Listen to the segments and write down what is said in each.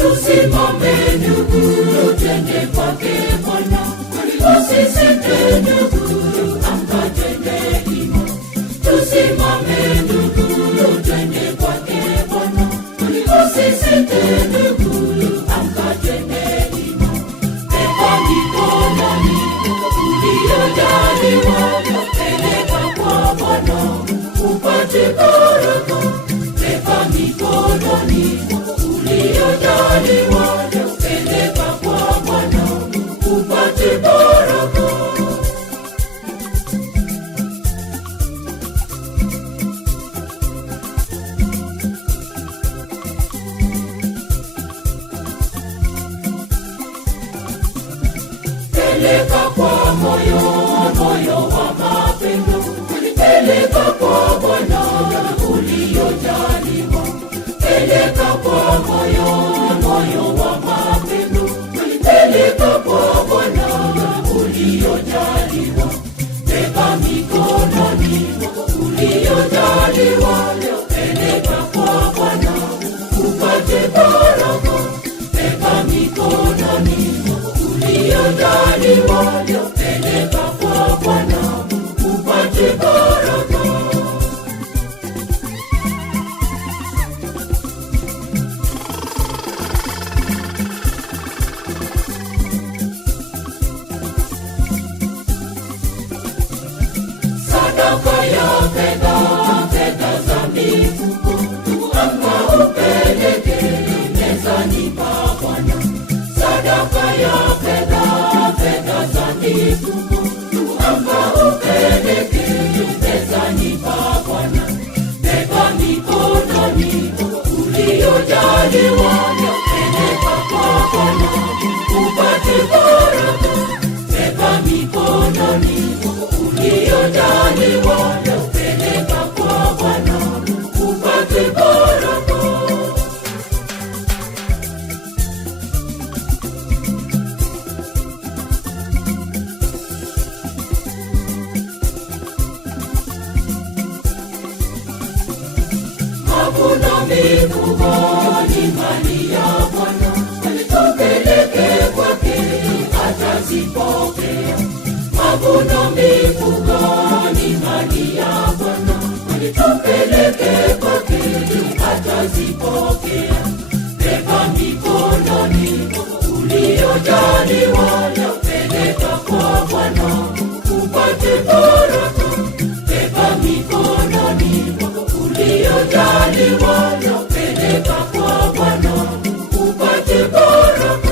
Tusimame ndugu, twende kwake Bwana. Usisite ndugu, amka twende hima. Tusimame ndugu, twende kwake Bwana. Usisite ndugu, amka twende hima. Beba mikononi uliyojaliwa, peleka kwa Bwana upate baraka. Beba mikononi uliyojaliwa, peleka kwa Bwana upate baraka. Peleka kwa moyo wa mapendo, peleka kwa Bwana uliyojaliwa. Peleka kwa moyo wa mapendo, peleka kwa Bwana uliyojaliwa. Beba mikononi uliyojaliwa, peleka kwa Bwana upate baraka. Beba mikononi uliyojaliwa, peleka kwa Bwana upate baraka. Sadaka ya fedha za mifuko, amka upeleke mezani pa Bwana. Sadaka ya fedha za mifuko, amka upeleke mezani pa Bwana. Beba mikononi uliyojaliwa, peleka kwa Bwana upate baraka. Beba mikononi uliyojaliwa, peleka kwa Bwana upate baraka. Mavuno mifugo ni mali ya Bwana, tupeleke kwake atazipokea. Mavuno mifugo ni mali ya Bwana, tupeleke kwake atazipokea. Beba mikononi uliyojaliwa, peleka kwa Bwana upate baraka. Beba mikononi uliyojaliwa, peleka kwa Bwana upate baraka.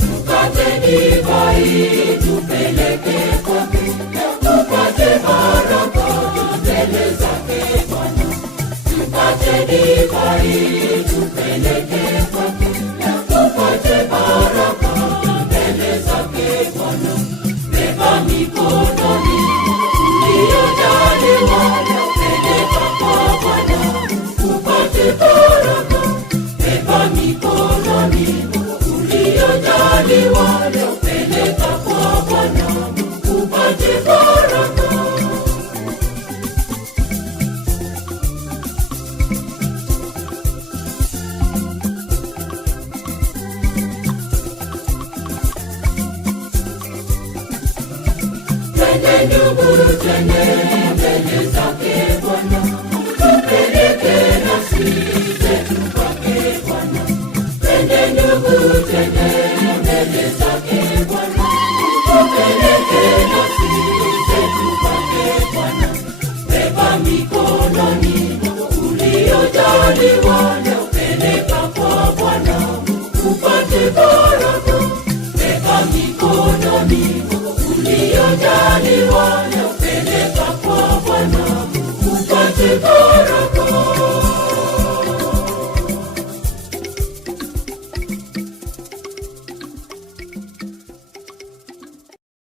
Tupate divai, tupeleke kwake, tupate baraka mbele zake Bwana. Tupate divai, tupeleke kwake, tupate baraka mbele zake Bwana. Beba mikononi uliyojaliwa, peleka kwa Bwana upate baraka. Beba mikononi uliyojaliwa, peleka kwa Bwana upate baraka. Twende ndugu, twende mbele zake Bwana, tupeleke nafsi zetu kwake Bwana. Twende ndugu, twende mbele zake Bwana, tupeleke nafsi zetu kwake Bwana. Beba mikononi uliyojaliwa, peleka kwa Bwana upate baraka. Beba mikononi uliyojaliwa, peleka kwa Bwana upate baraka.